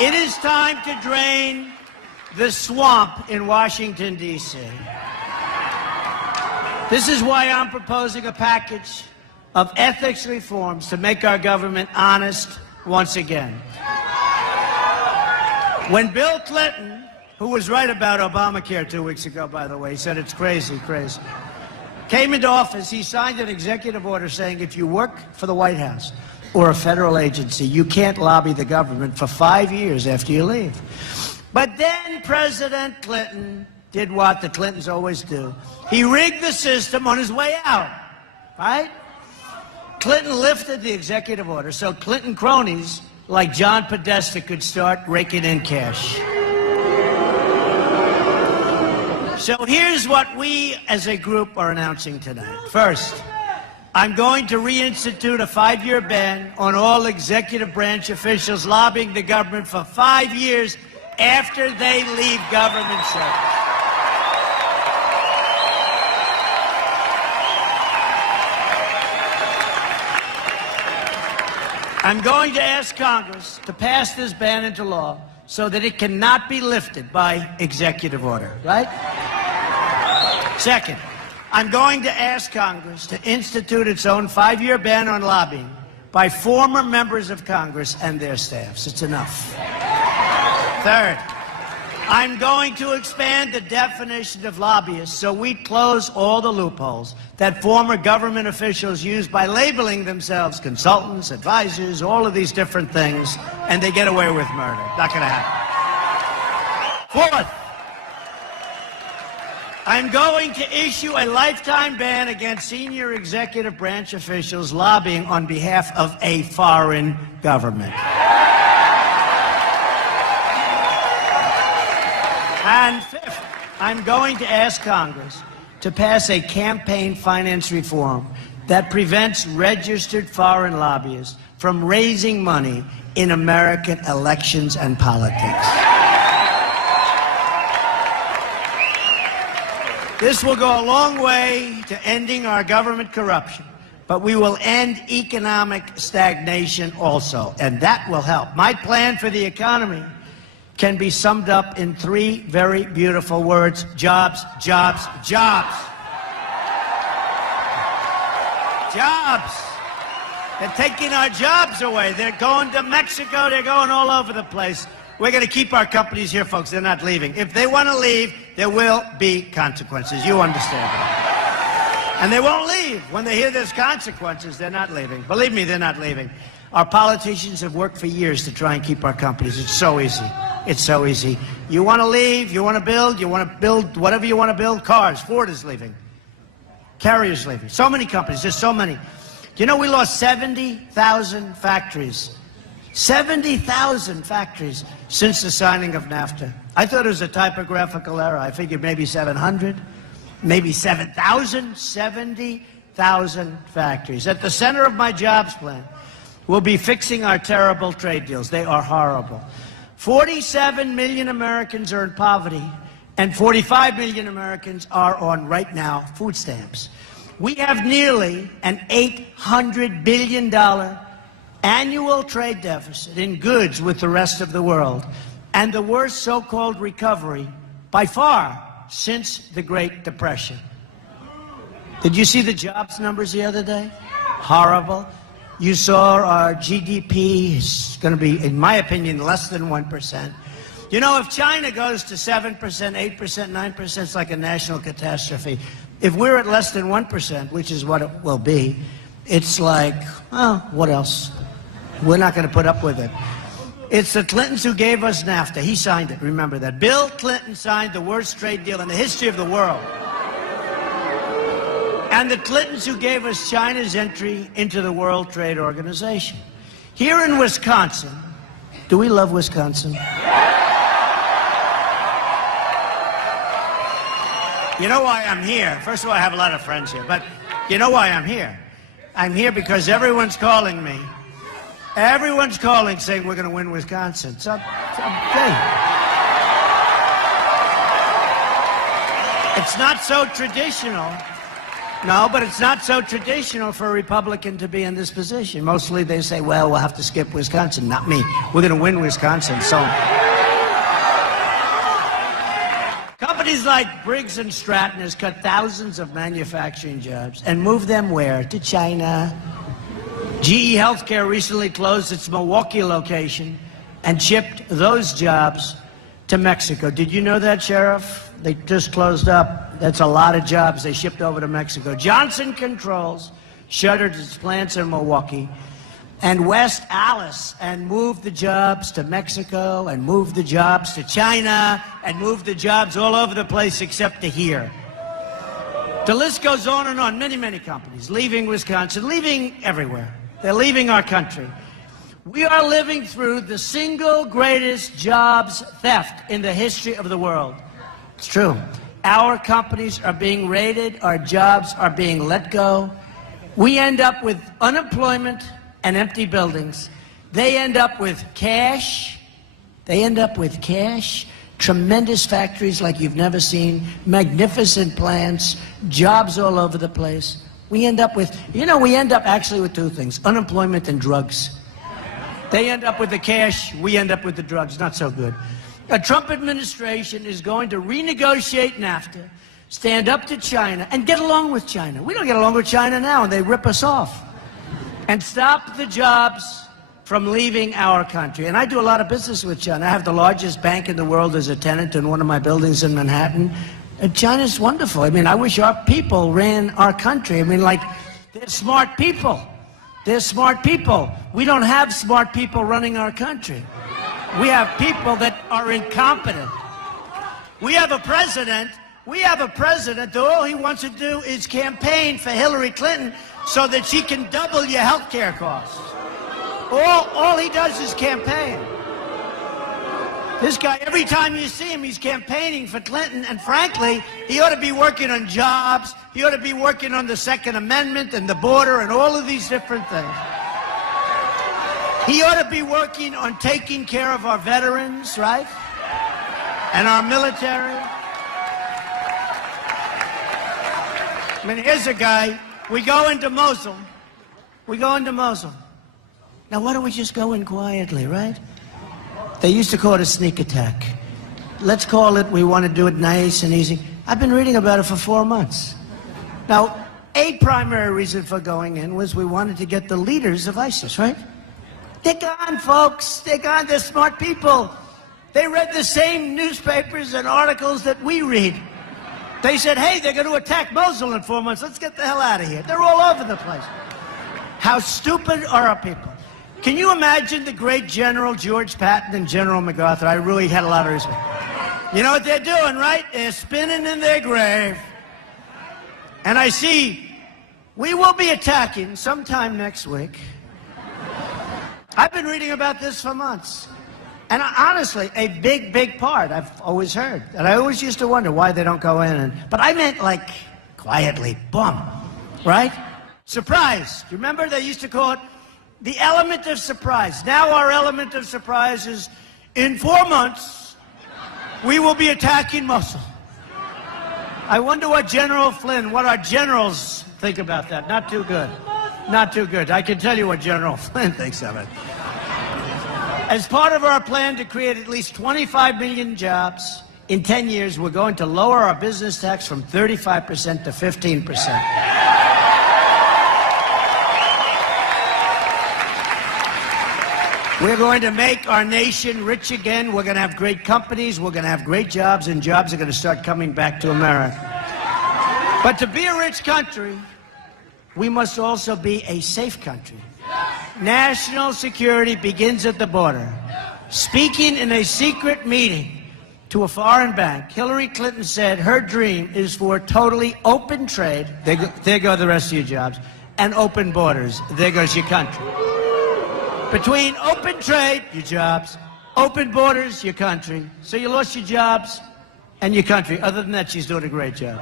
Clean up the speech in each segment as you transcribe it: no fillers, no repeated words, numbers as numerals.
It is time to drain the swamp in Washington, D.C. This is why I'm proposing a package of ethics reforms to make our government honest once again. When Bill Clinton, who was right about Obamacare 2 weeks ago, by the way, he said it's crazy, came into office, he signed an executive order saying if you work for the White House or a federal agency, you can't lobby the government for 5 years after you leave. But then President Clinton did what the Clintons always do. He rigged the system on his way out, right? Clinton lifted the executive order so Clinton cronies like John Podesta could start raking in cash. So here's what we as a group are announcing tonight. First, I'm going to reinstitute a 5-year ban on all executive branch officials lobbying the government for 5 years after they leave government service. I'm going to ask Congress to pass this ban into law so that it cannot be lifted by executive order, right? Second, I'm going to ask Congress to institute its own 5-year ban on lobbying by former members of Congress and their staffs. It's enough. Third, I'm going to expand the definition of lobbyists so we close all the loopholes that former government officials use by labeling themselves consultants, advisors, all of these different things, and they get away with murder. Not going to happen. Fourth, I'm going to issue a lifetime ban against senior executive branch officials lobbying on behalf of a foreign government. And fifth, I'm going to ask Congress to pass a campaign finance reform that prevents registered foreign lobbyists from raising money in American elections and politics. This will go a long way to ending our government corruption, but we will end economic stagnation also, and that will help. My plan for the economy can be summed up in 3 very beautiful words: jobs, jobs, jobs. Jobs. They're taking our jobs away. They're going to Mexico. They're going all over the place. We're going to keep our companies here, folks. They're not leaving. If they want to leave, there will be consequences. You understand that. And they won't leave. When they hear there's consequences, they're not leaving. Believe me, they're not leaving. Our politicians have worked for years to try and keep our companies. It's so easy. It's so easy. You want to leave, you want to build whatever you want to build. Cars, Ford is leaving. Carrier's leaving. So many companies, there's so many. You know, we lost 70,000 factories. 70,000 factories since the signing of NAFTA. I thought it was a typographical error. I figured maybe 700, maybe 7,000, 70,000 factories. At the center of my jobs plan will be fixing our terrible trade deals. They are horrible. 47 million Americans are in poverty, and 45 million Americans are on, right now, food stamps. We have nearly an $800 billion annual trade deficit in goods with the rest of the world, and the worst so-called recovery by far since the Great Depression. Did you see the jobs numbers the other day? Horrible. You saw our GDP is going to be, in my opinion, less than 1%. You know, if China goes to 7%, 8%, 9%, it's like a national catastrophe. If we're at less than 1%, which is what it will be, it's like, oh, what else? We're not going to put up with it. It's the Clintons who gave us NAFTA. He signed it, remember that. Bill Clinton signed the worst trade deal in the history of the world. And the Clintons who gave us China's entry into the World Trade Organization. Here in Wisconsin, do we love Wisconsin? You know why I'm here? First of all, I have a lot of friends here, but you know why I'm here? I'm here because everyone's calling me. Everyone's calling saying we're going to win Wisconsin. It's okay. It's not so traditional. No, but it's not so traditional for a Republican to be in this position. Mostly they say, well, we'll have to skip Wisconsin. Not me. We're going to win Wisconsin. So companies like Briggs & Stratton has cut thousands of manufacturing jobs and moved them where? To China. GE Healthcare recently closed its Milwaukee location and shipped those jobs to Mexico. Did you know that, Sheriff? They just closed up. That's a lot of jobs they shipped over to Mexico. Johnson Controls shuttered its plants in Milwaukee and West Allis and moved the jobs to Mexico and moved the jobs to China and moved the jobs all over the place except to here. The list goes on and on. Many, many companies leaving Wisconsin, leaving everywhere. They're leaving our country. We are living through the single greatest jobs theft in the history of the world. It's true. Our companies are being raided. Our jobs are being let go. We end up with unemployment and empty buildings. They end up with cash. Tremendous factories like you've never seen. Magnificent plants. Jobs all over the place. We end up actually with two things. Unemployment and drugs. They end up with the cash. We end up with the drugs. Not so good. A Trump administration is going to renegotiate NAFTA, stand up to China, and get along with China. We don't get along with China now, and they rip us off. And stop the jobs from leaving our country. And I do a lot of business with China. I have the largest bank in the world as a tenant in one of my buildings in Manhattan. And China's wonderful. I mean, I wish our people ran our country. I mean, like, they're smart people. They're smart people. We don't have smart people running our country. We have people that are incompetent. We have a president that all he wants to do is campaign for Hillary Clinton so that she can double your health care costs. All he does is campaign. This guy, every time you see him, he's campaigning for Clinton, and frankly, he ought to be working on jobs. He ought to be working on the Second Amendment and the border and all of these different things. He ought to be working on taking care of our veterans, right? And our military. I mean, here's a guy. We go into Mosul. Now, why don't we just go in quietly, right? They used to call it a sneak attack. Let's call it, we want to do it nice and easy. I've been reading about it for 4 months. Now, a primary reason for going in was we wanted to get the leaders of ISIS, right? They're gone, folks. They're gone. They're smart people. They read the same newspapers and articles that we read. They said, hey, they're going to attack Mosul in 4 months. Let's get the hell out of here. They're all over the place. How stupid are our people? Can you imagine the great General George Patton and General MacArthur? I really had a lot of respect. You know what they're doing, right? They're spinning in their grave. And I see we will be attacking sometime next week. I've been reading about this for months. And honestly, a big, big part I've always heard. And I always used to wonder why they don't go in. But I meant like quietly, boom, right? Surprise. Do you remember they used to call it the element of surprise? Now our element of surprise is in 4 months, we will be attacking Mosul. I wonder what General Flynn, what our generals think about that. Not too good. Not too good. I can tell you what General Flynn thinks of it. As part of our plan to create at least 25 million jobs in 10 years, we're going to lower our business tax from 35% to 15%. We're going to make our nation rich again. We're going to have great companies. We're going to have great jobs, and jobs are going to start coming back to America. But to be a rich country, we must also be a safe country. National security begins at the border. Speaking in a secret meeting to a foreign bank, Hillary Clinton said her dream is for totally open trade. There go the rest of your jobs. And open borders. There goes your country. Between open trade, your jobs, open borders, your country. So you lost your jobs and your country. Other than that, she's doing a great job.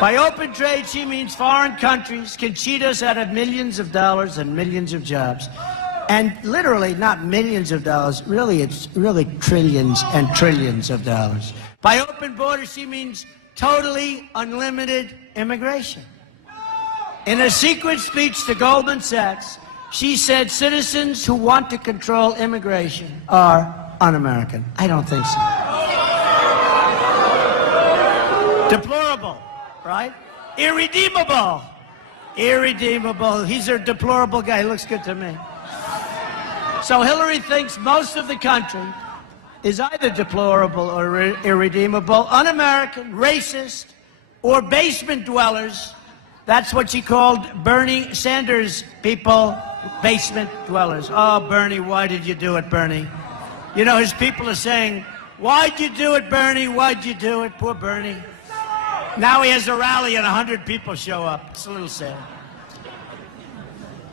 By open trade, she means foreign countries can cheat us out of millions of dollars and millions of jobs. And literally, not millions of dollars, really, it's really trillions and trillions of dollars. By open borders, she means totally unlimited immigration. In a secret speech to Goldman Sachs, she said citizens who want to control immigration are un-American. I don't think so. Deplorable, right? Irredeemable. Irredeemable. He's a deplorable guy. He looks good to me. So Hillary thinks most of the country is either deplorable or irredeemable, un-American, racist, or basement dwellers. That's what she called Bernie Sanders people, basement dwellers. Oh, Bernie, why did you do it, Bernie? You know, his people are saying, why'd you do it, Bernie? Why'd you do it? Poor Bernie. Now he has a rally and 100 people show up. It's a little sad.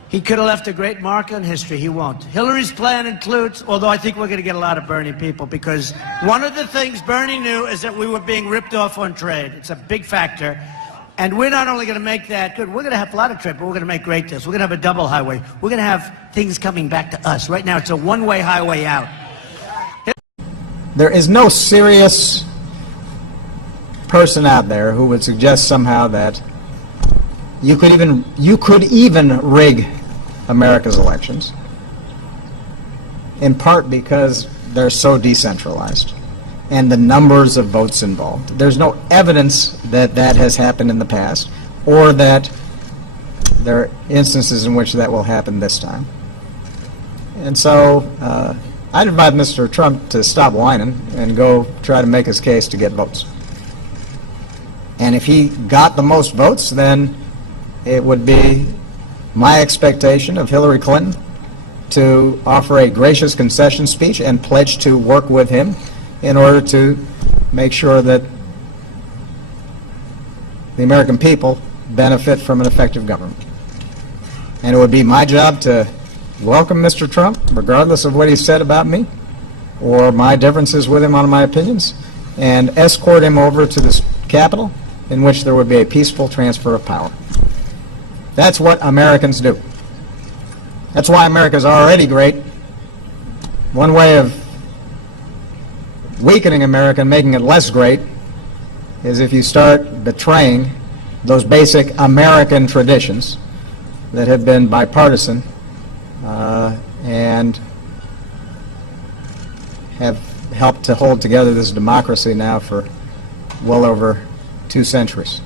He could have left a great mark on history. He won't. Hillary's plan includes, although I think we're going to get a lot of Bernie people, because one of the things Bernie knew is that we were being ripped off on trade. It's a big factor. And we're not only going to make that good, we're going to have a lot of trade, but we're going to make great deals. We're going to have a double highway. We're going to have things coming back to us. Right now, it's a one-way highway out. There is no serious person out there who would suggest somehow that you could even rig America's elections, in part because they're so decentralized and the numbers of votes involved. There's no evidence that that has happened in the past, or that there are instances in which that will happen this time. And so I'd invite Mr. Trump to stop whining and go try to make his case to get votes. And if he got the most votes, then it would be my expectation of Hillary Clinton to offer a gracious concession speech and pledge to work with him in order to make sure that the American people benefit from an effective government. And it would be my job to welcome Mr. Trump, regardless of what he said about me or my differences with him on my opinions, and escort him over to the Capitol, in which there would be a peaceful transfer of power. That's what Americans do. That's why America's already great. One way of weakening America and making it less great is if you start betraying those basic American traditions that have been bipartisan and have helped to hold together this democracy now for well over 2 centuries.